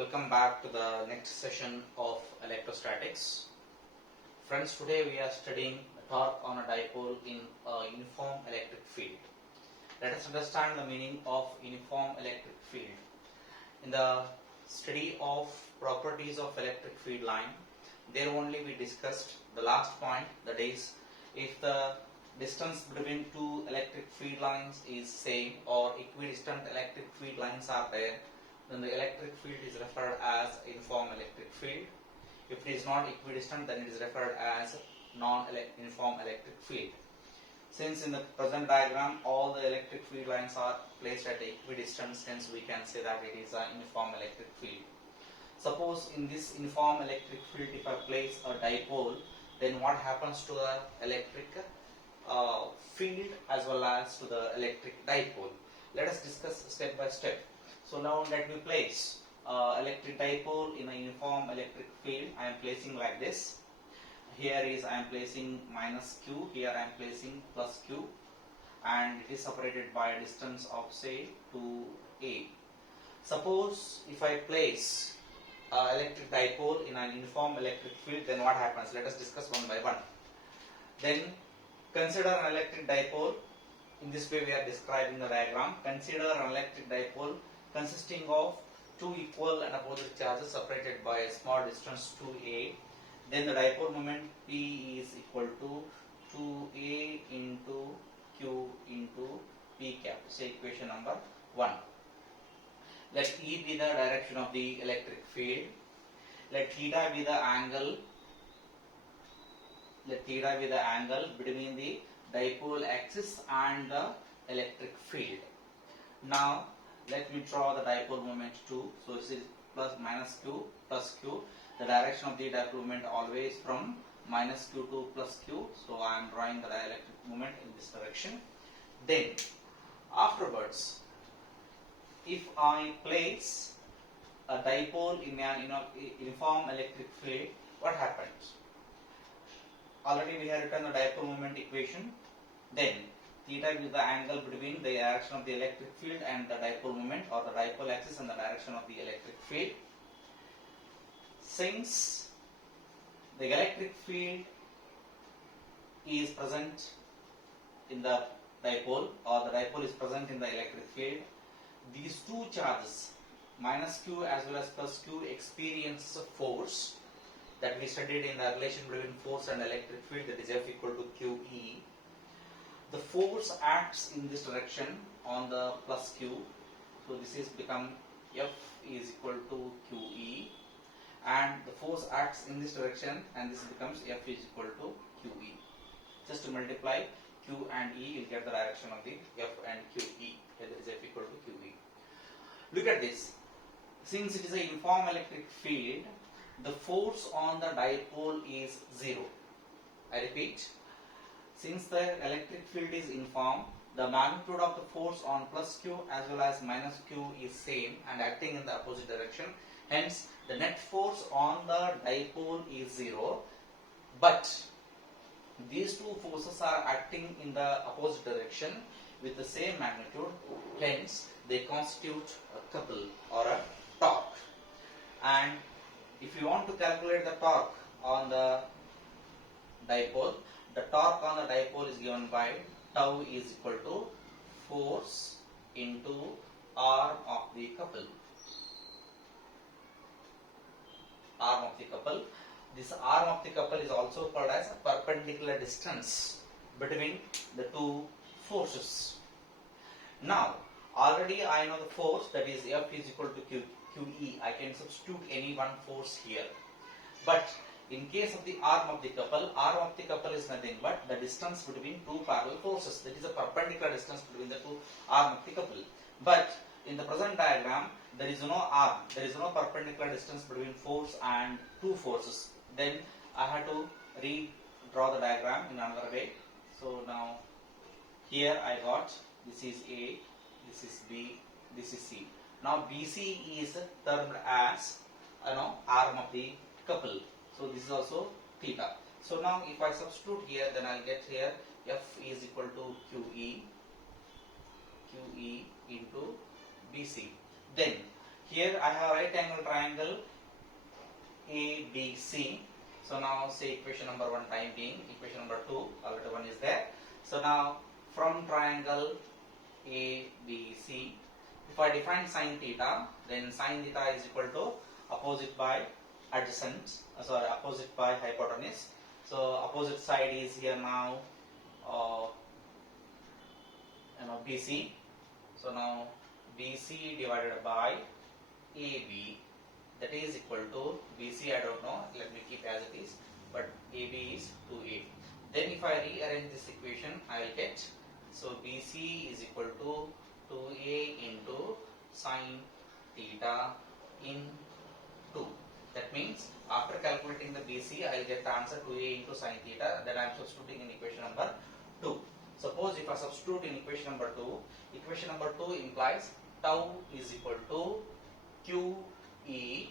Welcome back to the next session of electrostatics. Friends, today we are studying torque on a dipole in a uniform electric field. Let us understand the meaning of uniform electric field. In the study of properties of electric field line, there only we discussed the last point, that is, if the distance between two electric field lines is same or equidistant electric field lines are there, then the electric field is referred as uniform electric field. If it is not equidistant, then it is referred as non-uniform electric field. Since in the present diagram all the electric field lines are placed at equidistance, hence we can say that it is a uniform electric field. Suppose in this uniform electric field, if I place a dipole, then what happens to the electric field as well as to the electric dipole? Let us discuss step by step. So now let me place electric dipole in a uniform electric field. I am placing like this. Here is I am placing minus q, here I am placing plus q, and it is separated by a distance of say 2a. Suppose if I place electric dipole in an uniform electric field, then what happens? Let us discuss one by one. Then consider an electric dipole. In this way we are describing the diagram. Consider an electric dipole consisting of two equal and opposite charges separated by a small distance 2a. Then the dipole moment P is equal to 2a into q into p cap. Say equation number 1. Let E be the direction of the electric field. Let theta be the angle. Let theta be the angle between the dipole axis and the electric field. Now let me draw the dipole moment 2. So this is plus minus q plus q. The direction of the dipole moment always from minus q to plus q. So I am drawing the electric moment in this direction. Then afterwards, if I place a dipole in an uniform electric field, what happens? Already we have written the dipole moment equation. Then theta is the angle between the direction of the electric field and the dipole moment, or the dipole axis and the direction of the electric field. Since the electric field is present in the dipole, or the dipole is present in the electric field, these two charges, minus q as well as plus q, experience a force that we studied in the relation between force and electric field, that is F equal to QE. The force acts in this direction on the plus q, so this is become F is equal to QE, and the force acts in this direction and this becomes F is equal to QE. Just to multiply Q and E, you will get the direction of the F and QE, that is F equal to QE. Look at this. Since it is a uniform electric field, the force on the dipole is 0. I repeat, since the electric field is uniform, the magnitude of the force on plus q as well as minus q is same and acting in the opposite direction. Hence, the net force on the dipole is 0, but these two forces are acting in the opposite direction with the same magnitude. Hence, they constitute a couple or a torque. And if you want to calculate the torque on the dipole, the torque on the dipole is given by tau is equal to force into arm of the couple. Arm of the couple. This arm of the couple is also called as a perpendicular distance between the two forces. Now, already I know the force, that is F is equal to QE. I can substitute any one force here. But in case of the arm of the couple is nothing but the distance between two parallel forces. That is a perpendicular distance between the two arm of the couple. But in the present diagram, there is no arm, there is no perpendicular distance between force and two forces. Then I have to redraw the diagram in another way. So now here I got this is A, this is B, this is C. Now BC is termed as arm of the couple. So this is also theta. So now if I substitute here, then I'll get here F is equal to QE into BC. Then Here I have right angle triangle ABC. So now say equation number 1 time being, equation number 2 already one is there. So now from triangle ABC, if I define sine theta, then sine theta is equal to opposite by adjacent, opposite by hypotenuse. So opposite side is here now BC. So now BC divided by AB, that is equal to BC, I don't know, let me keep as it is, but AB is 2A. Then if I rearrange this equation, I will get, so BC is equal to 2A into sine theta in 2. That means after calculating the BC, I will get the answer 2A into sine theta, that I am substituting in equation number 2. Suppose if I substitute in equation number 2, equation number 2 implies tau is equal to QE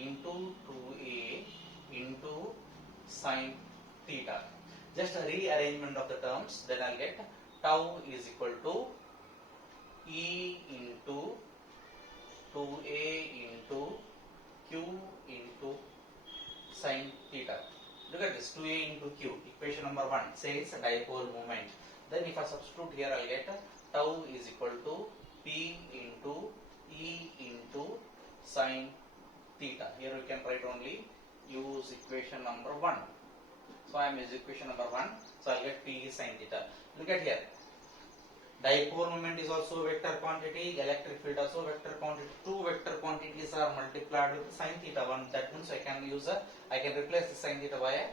into 2A into sine theta. Just a rearrangement of the terms, then I'll get tau is equal to E into 2A into Q into sine theta. Look at this, 2A into Q. Equation number 1 says dipole moment. Then if I substitute here, I'll get tau is equal to P into E into sine theta. Here we can write only use equation number 1. So I am using equation number 1. So I'll get P is sine theta. Look at here. Dipole moment is also vector quantity, electric field also vector quantity. Two vector quantities are multiplied with sine theta 1. That means I can replace the sine theta by a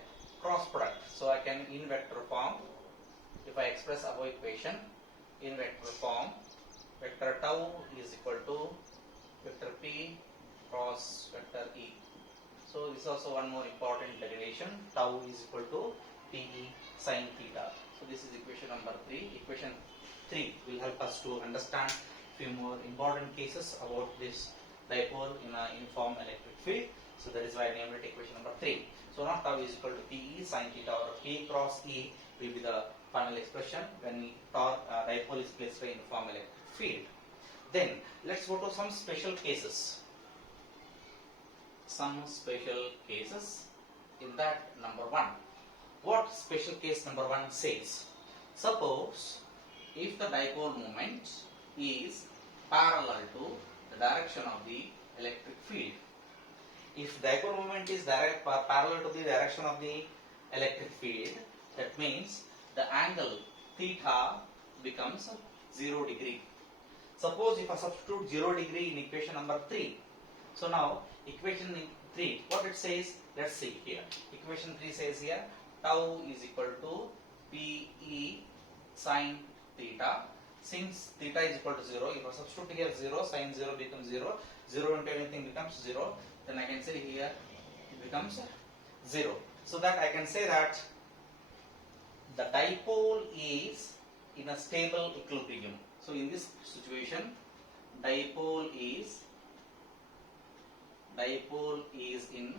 cross product. So I can in vector form, if I express above equation in vector form, vector tau is equal to vector P cross vector E. So this is also one more important derivation. Tau is equal to PE sine theta. So this is equation number 3. Equation 3 will help us to understand few more important cases about this dipole in a uniform electric field. So that is why I named it equation number 3. So now tau is equal to PE sine theta, or P cross E will be the final expression when dipole is placed in a uniform electric field. Then let's go to some special cases. Some special cases. In that, number 1. What special case number 1 says? Suppose if the dipole moment is parallel to the direction of the electric field. If dipole moment is parallel to the direction of the electric field, that means the angle theta becomes 0 degree. Suppose if I substitute 0 degree in equation number 3. So now equation 3, what it says, let's see here. Equation 3 says here tau is equal to PE sine theta. Since theta is equal to 0, if I substitute here 0, sine 0 becomes 0, 0 into anything becomes 0, then I can say here it becomes 0. So that I can say that the dipole is in a stable equilibrium. So in this situation, dipole is in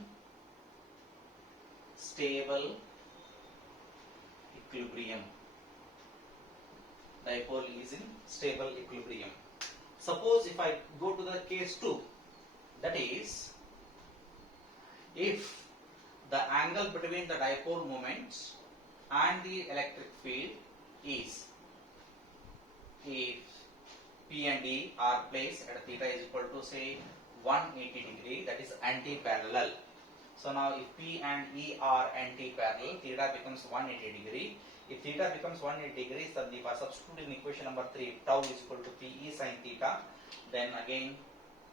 stable equilibrium. Dipole is in stable equilibrium. Suppose if I go to the case 2, that is, if the angle between the dipole moment and the electric field is, if P and E are placed at theta is equal to say 180 degree, that is anti-parallel. So now if P and E are anti-parallel, theta becomes 180 degree. If theta becomes 180 degrees, then if I substitute in equation number 3, tau is equal to PE sine theta, then again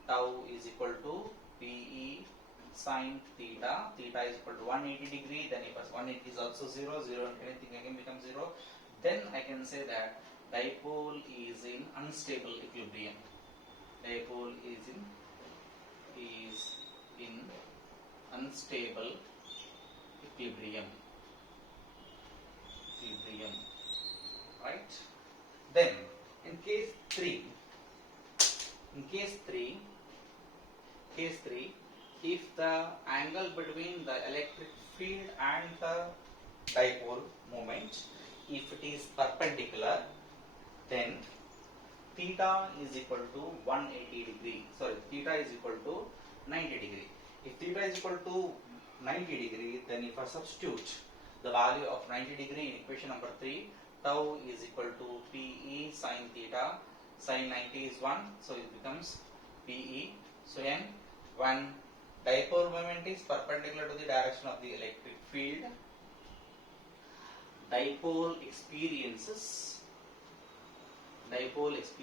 tau is equal to PE sine theta. Theta is equal to 180 degree, then if 180 is also 0, 0 and anything again becomes 0, then I can say that dipole is in unstable equilibrium. Dipole is in unstable equilibrium. Right? Then in case 3, if the angle between the electric field and the dipole moment, if it is perpendicular, then theta is equal to 180 degree. Sorry, theta is equal to 90 degree. If theta is equal to 90 degree, then if I substitute the value of 90 degree in equation number 3, tau is equal to PE sin theta. Sin 90 is 1, so it becomes PE. So when dipole moment is perpendicular to the direction of the electric field, dipole experiences maximum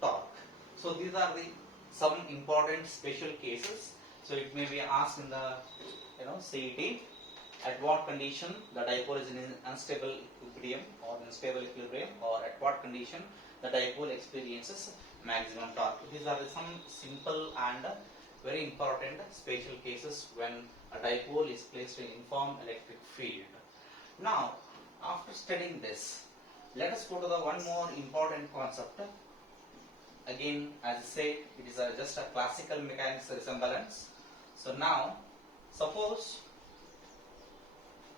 torque. So these are the some important special cases. So it may be asked in the CET, at what condition the dipole is in unstable equilibrium or unstable equilibrium, or at what condition the dipole experiences maximum torque. These are some simple and very important special cases when a dipole is placed in uniform electric field. Now, after studying this, let us go to the one more important concept. Again, as I said, it is just a classical mechanics resemblance. So now, suppose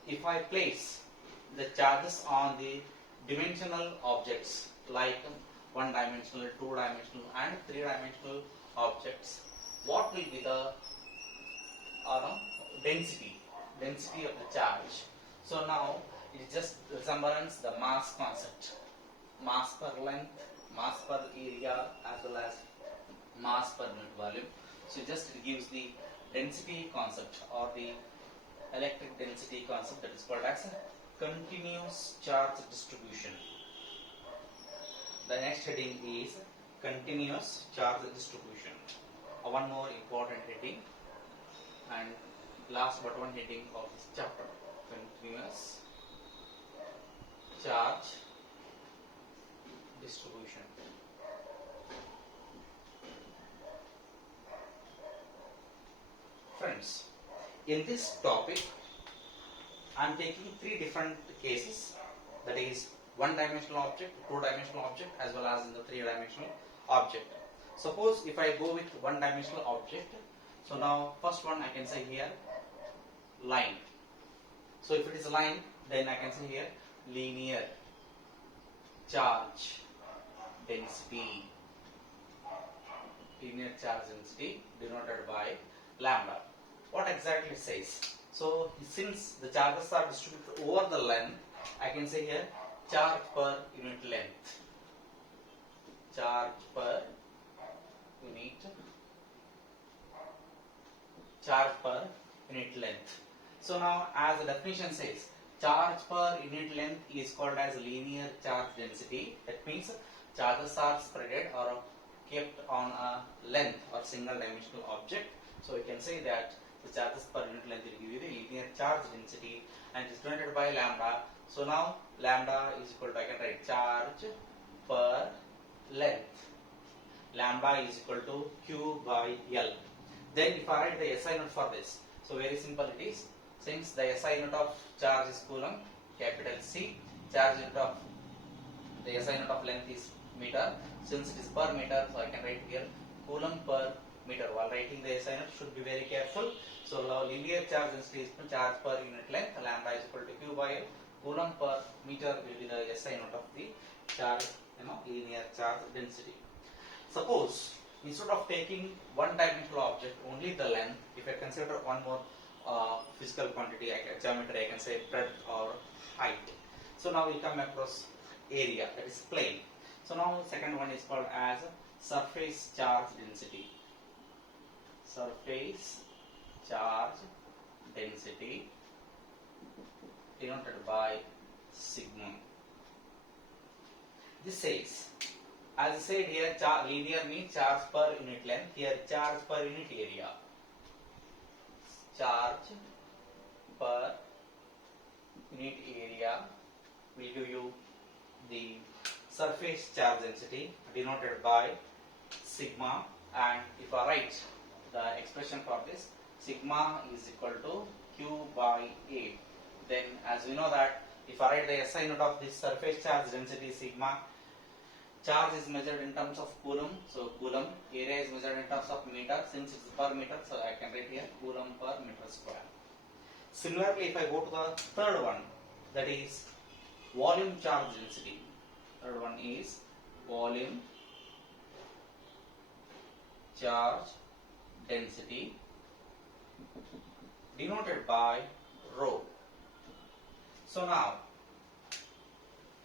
if I place the charges on the dimensional objects like one-dimensional, two-dimensional and three-dimensional objects, what will be the density of the charge? So now it is just resemblance the mass concept, mass per length, mass per area, as well as mass per unit volume. So just it gives the density concept or the electric density concept, that is called as continuous charge distribution. The next heading is continuous charge distribution. One more important heading and last but one heading of this chapter, continuous charge distribution. Friends, in this topic I am taking three different cases, that is one-dimensional object, two-dimensional object, as well as in the three-dimensional object. Suppose if I go with one-dimensional object, so now first one I can say here line. So if it is a line, then I can say here linear charge density, denoted by lambda. What exactly it says? So since the charges are distributed over the length, I can say here charge per unit length. Charge per unit length. So now, as the definition says, charge per unit length is called as linear charge density. That means charges are spreaded or kept on a length or single dimensional object. So you can say that the charges per unit length will give you the linear charge density, and it is denoted by lambda. So now lambda is equal to, I can write charge per length. Lambda is equal to Q by L. Then if I write the SI unit for this, so very simple it is. Since the SI unit of charge is coulomb, capital C, charge unit of the SI unit of length is meter. Since it is per meter, so I can write here coulomb per meter. While writing the SI unit, should be very careful. So now linear charge density is charge per unit length. Lambda is equal to Q by L. Coulomb per meter will be the SI unit of the charge, linear charge density. Suppose instead of taking one-dimensional object, only the length, if I consider one more physical quantity, geometry, I can say breadth or height. So now we come across area, that is plane. So now second one is called as surface charge density. Surface charge density denoted by sigma. This says, as I said here, linear means charge per unit length. Here charge per unit area. Charge per unit area will give you the surface charge density denoted by sigma. And if I write the expression for this, sigma is equal to Q by A. Then as we know that if I write the SI unit of this surface charge density sigma, charge is measured in terms of coulomb, so coulomb, area is measured in terms of meter, since it is per meter, so I can write here coulomb per meter square. Similarly, if I go to the third one, that is volume charge density. Third one is volume charge density denoted by rho. So now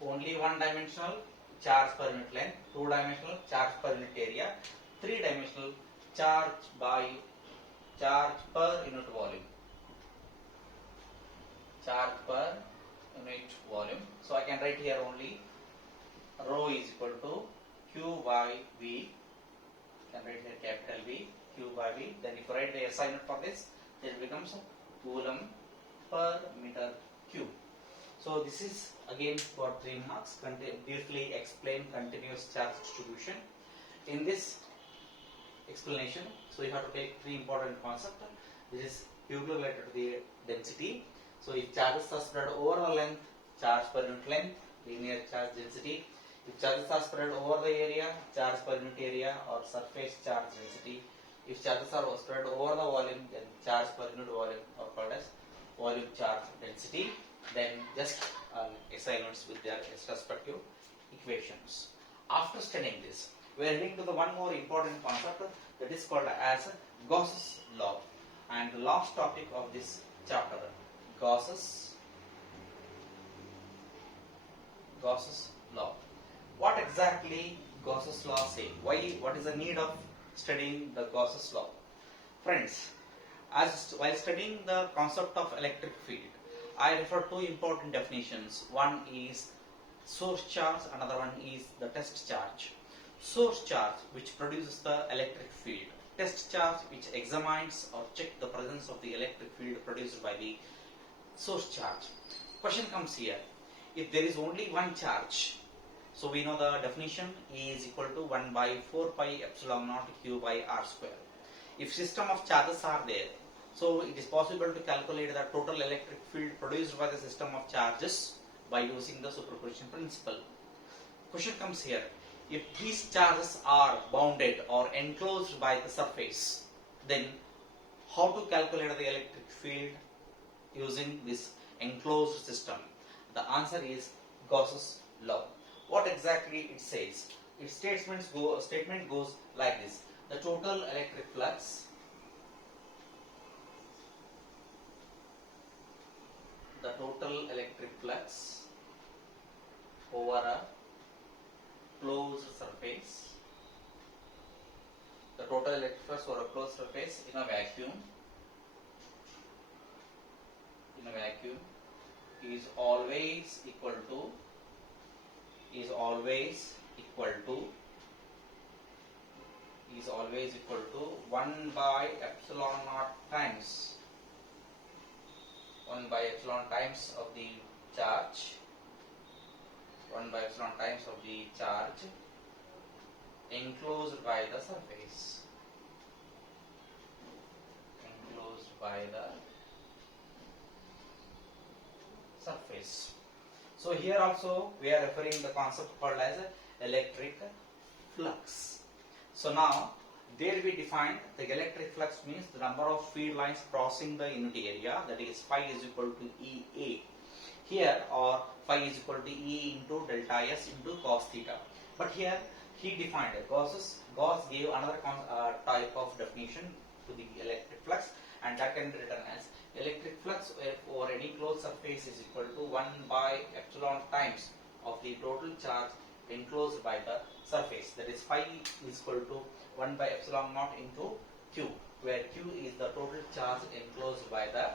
only one dimensional charge per unit length, two dimensional charge per unit area, three dimensional charge per unit volume. Charge per unit volume. So I can write here only rho is equal to Q by V. I can write here capital V, Q by V. Then if you write the SI unit for this, then it becomes coulomb per meter cube. So this is again for 3 marks. Briefly explain continuous charge distribution. In this explanation, so you have to take 3 important concepts. This is purely related to the density. So if charges are spread over the length, charge per unit length, linear charge density. If charges are spread over the area, charge per unit area or surface charge density. If charges are spread over the volume, then charge per unit volume or called as volume charge density. Then just SI units with their respective equations. After studying this, we are heading to the one more important concept that is called as Gauss's law. And the last topic of this chapter, Gauss's law. What exactly Gauss's law say? What is the need of studying the Gauss's law? Friends, while studying the concept of electric field, I refer to important definitions. One is source charge, another one is the test charge. Source charge, which produces the electric field. Test charge, which examines or checks the presence of the electric field produced by the source charge. Question comes here. If there is only one charge, so we know the definition E is equal to 1 by 4 pi epsilon naught Q by R square. If system of charges are there, so it is possible to calculate the total electric field produced by the system of charges by using the superposition principle. Question comes here. If these charges are bounded or enclosed by the surface, then how to calculate the electric field using this enclosed system? The answer is Gauss's law. What exactly it says? Its statement goes like this. The total electric flux over a closed surface, the total electric flux over a closed surface in a vacuum is always equal to 1 by epsilon naught times of the charge, enclosed by the surface. So here also we are referring the concept called as electric flux. So now there we define the electric flux means the number of field lines crossing the unit area, that is phi is equal to EA. Here or phi is equal to E into delta S into cos theta. But here he defined it. Gauss gave another type of definition to the electric flux, and that can be written as electric flux over any closed surface is equal to 1 by epsilon times of the total charge enclosed by the surface. That is phi is equal to 1 by epsilon naught into Q, where Q is the total charge enclosed by the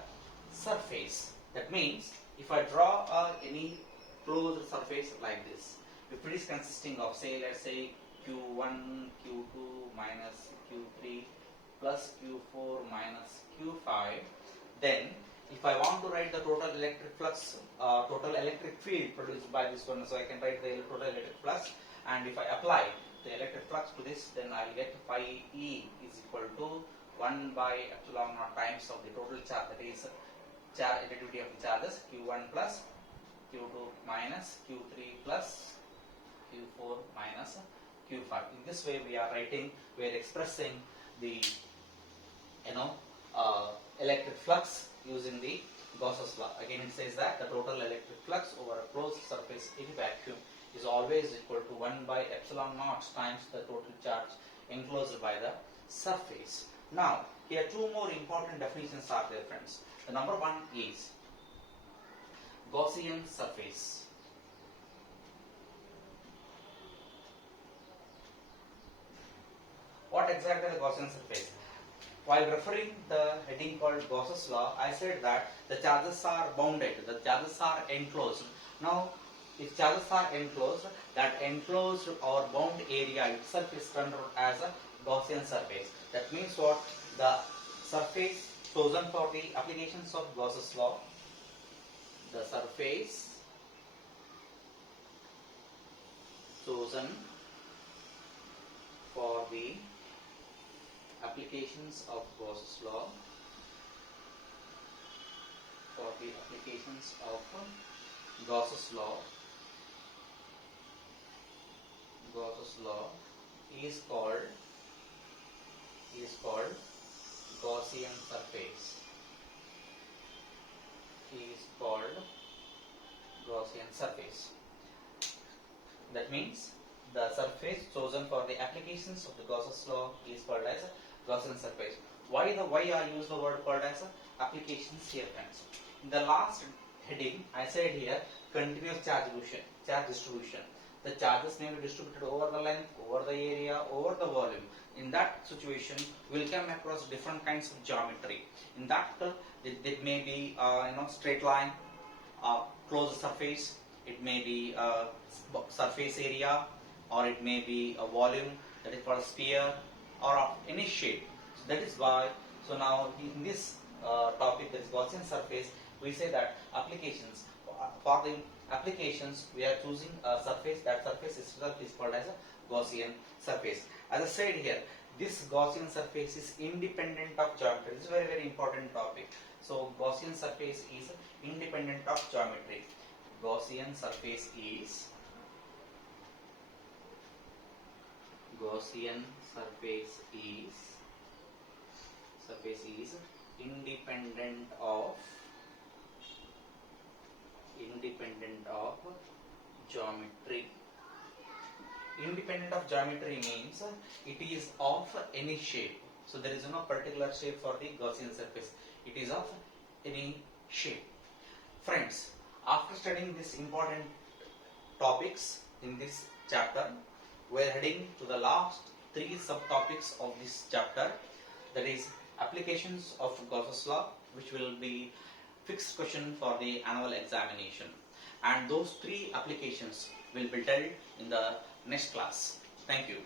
surface. That means if I draw any closed surface like this, if it is consisting of let's say Q1, Q2 minus Q3 plus Q4 minus Q5, then if I want to write the total electric flux, total electric field produced by this one, so I can write the total electric flux, and if I apply the electric flux to this, then I will get phi E is equal to 1 by epsilon naught times of the total charge, that is additivity of the charges, Q1 plus Q2 minus Q3 plus Q4 minus Q5. In this way we are expressing the electric flux using the Gauss's law. Again it says that the total electric flux over a closed surface in vacuum is always equal to 1 by epsilon naught times the total charge enclosed by the surface. Now, here two more important definitions are there, friends. The number one is Gaussian surface. What exactly is the Gaussian surface? While referring the heading called Gauss's law, I said that the charges are bounded, the charges are enclosed. Now, if charges are enclosed, that enclosed or bound area itself is considered as a Gaussian surface. That means what? The surface chosen for the applications of Gauss's law, the surface chosen for the applications of Gauss's law, Gauss's law is called Gaussian surface. That means the surface chosen for the applications of the Gauss's law is called as a Gaussian surface. Why I use the word called as a applications here, friends? In the last heading, I said here continuous charge distribution. The charges may be distributed over the length, over the area, over the volume. In that situation, we will come across different kinds of geometry. In that, it may be straight line, closed surface. It may be surface area, or it may be a volume, that is called a sphere, or of any shape. So that is why. So now in this topic, that is Gaussian surface, we say that applications. For the applications, we are choosing a surface. That surface itself is called as a Gaussian surface. As I said here, this Gaussian surface is independent of geometry. This is a very, very important topic. So Gaussian surface is independent of geometry. Gaussian surface is independent of geometry. Independent of geometry means it is of any shape. So there is no particular shape for the Gaussian surface. It is of any shape. Friends, after studying these important topics in this chapter, we are heading to the last three subtopics of this chapter. That is applications of Gauss's law, which will be fixed question for the annual examination. And those three applications will be dealt in the next class. Thank you.